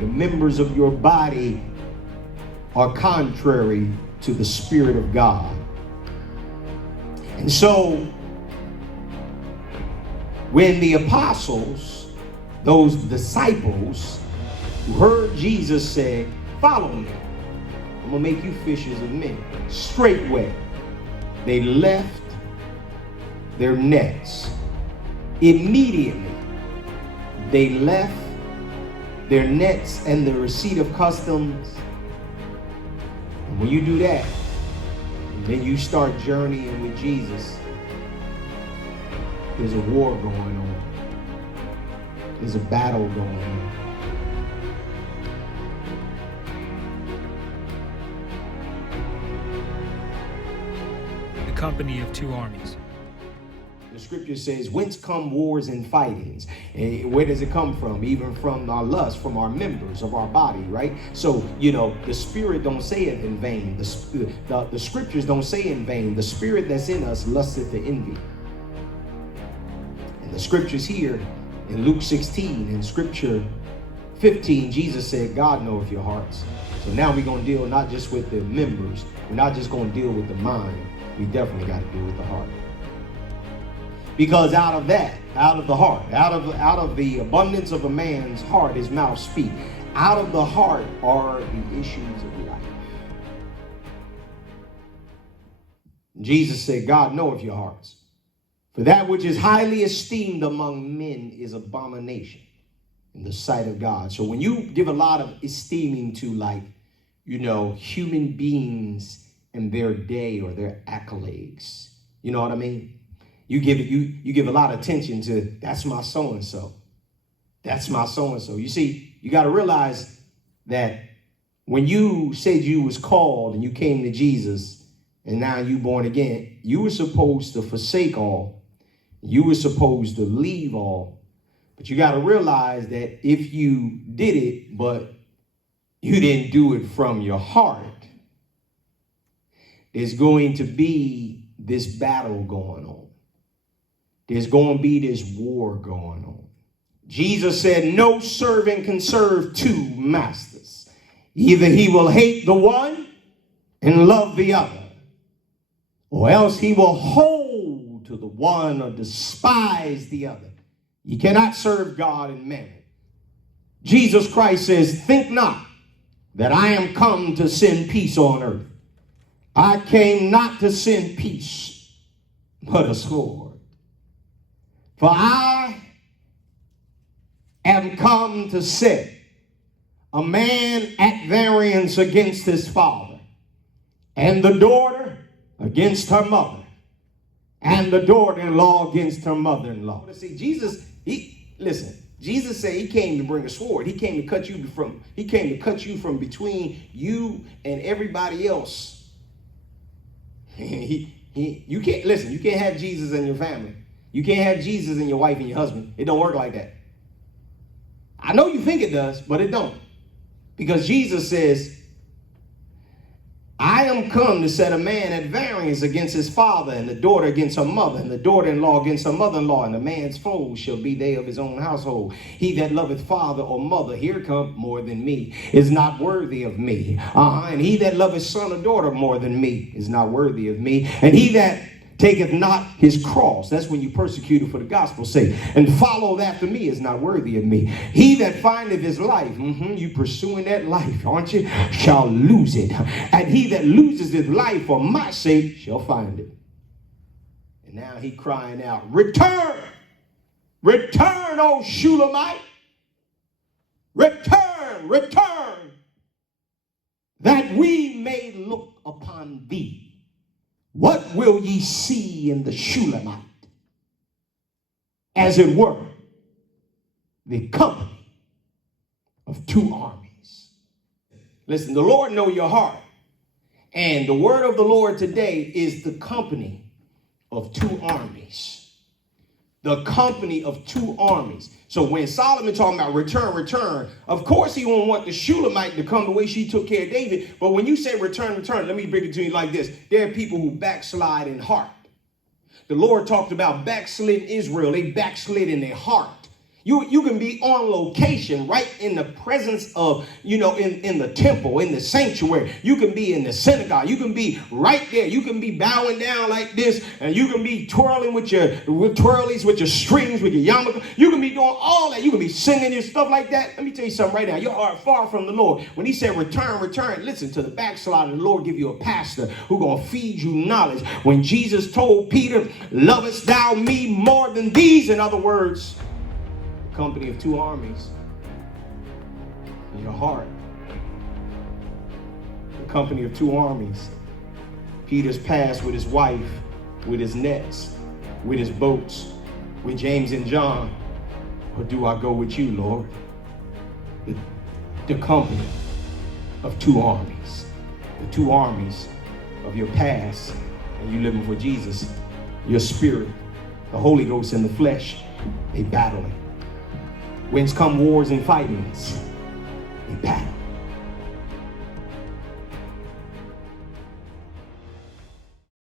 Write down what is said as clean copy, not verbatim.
the members of your body are contrary to the Spirit of God. And so, when the apostles, those disciples who heard Jesus say, "Follow me, I'm gonna make you fishers of men," straightway they left their nets. Immediately they left their nets and the receipt of customs. And when you do that, then you start journeying with Jesus. There's a war going on. There's a battle going on. The company of two armies. The scripture says, whence come wars and fightings? Where does it come from? Even from our lust, from our members of our body, right? So, the spirit don't say it in vain. The scriptures don't say in vain. The spirit that's in us lusteth to envy. And the scriptures here in Luke 16 and scripture 15, Jesus said, God knoweth your hearts. So now we're going to deal not just with the members. We're not just going to deal with the mind. We definitely got to deal with the heart. Because out of that, out of the heart, out of the abundance of a man's heart, his mouth speak. Out of the heart are the issues of life. Jesus said, God knoweth your hearts. For that which is highly esteemed among men is abomination in the sight of God. So when you give a lot of esteeming to human beings and their day or their accolades, you know what I mean? You give a lot of attention to, that's my so-and-so. That's my so-and-so. You see, you got to realize that when you said you was called and you came to Jesus and now you born again, you were supposed to forsake all. You were supposed to leave all. But you got to realize that if you did it, but you didn't do it from your heart, there's going to be this battle going on. There's going to be this war going on. Jesus said, no servant can serve two masters. Either he will hate the one and love the other, or else he will hold to the one or despise the other. You cannot serve God and mammon. Jesus Christ says, think not that I am come to send peace on earth. I came not to send peace, but a sword. For I am come to set a man at variance against his father, and the daughter against her mother, and the daughter-in-law against her mother-in-law. See, Jesus said he came to bring a sword. He came to cut you from between you and everybody else. You can't have Jesus in your family. You can't have Jesus in your wife and your husband. It don't work like that. I know you think it does, but it don't. Because Jesus says, I am come to set a man at variance against his father, and the daughter against her mother, and the daughter-in-law against her mother-in-law, and the man's foes shall be they of his own household. He that loveth father or mother, here come more than me, is not worthy of me. And he that loveth son or daughter more than me is not worthy of me. And he that taketh not his cross, that's when you persecuted for the gospel's sake, and followeth after me is not worthy of me. He that findeth his life, you pursuing that life, aren't you, shall lose it. And he that loses his life for my sake shall find it. And now he crying out, return, return, O Shulamite, return, return, that we may look upon thee. What will ye see in the Shulamite? As it were, the company of two armies. Listen, the Lord know your heart. And the word of the Lord today is the company of two armies. The company of two armies. So when Solomon talking about return, return, of course he won't want the Shulamite to come the way she took care of David. But when you say return, return, let me bring it to you like this. There are people who backslide in heart. The Lord talked about backslid Israel. They backslid in their heart. You can be on location right in the presence of, in the temple, in the sanctuary. You can be in the synagogue. You can be right there. You can be bowing down like this, and you can be twirling with your twirlies, with your strings, with your yarmulke. You can be doing all that. You can be singing your stuff like that. Let me tell you something right now. Your heart far from the Lord. When he said return, listen to the backslider. The Lord give you a pastor who gonna feed you knowledge. When Jesus told Peter, lovest thou me more than these? In other words, company of two armies in your heart. The company of two armies. Peter's past with his wife, with his nets, with his boats, with James and John. Or do I go with you, Lord? The company of two armies. The two armies of your past, and you living for Jesus. Your spirit, the Holy Ghost and the flesh, they battling. Whence come wars and fightings, they battle.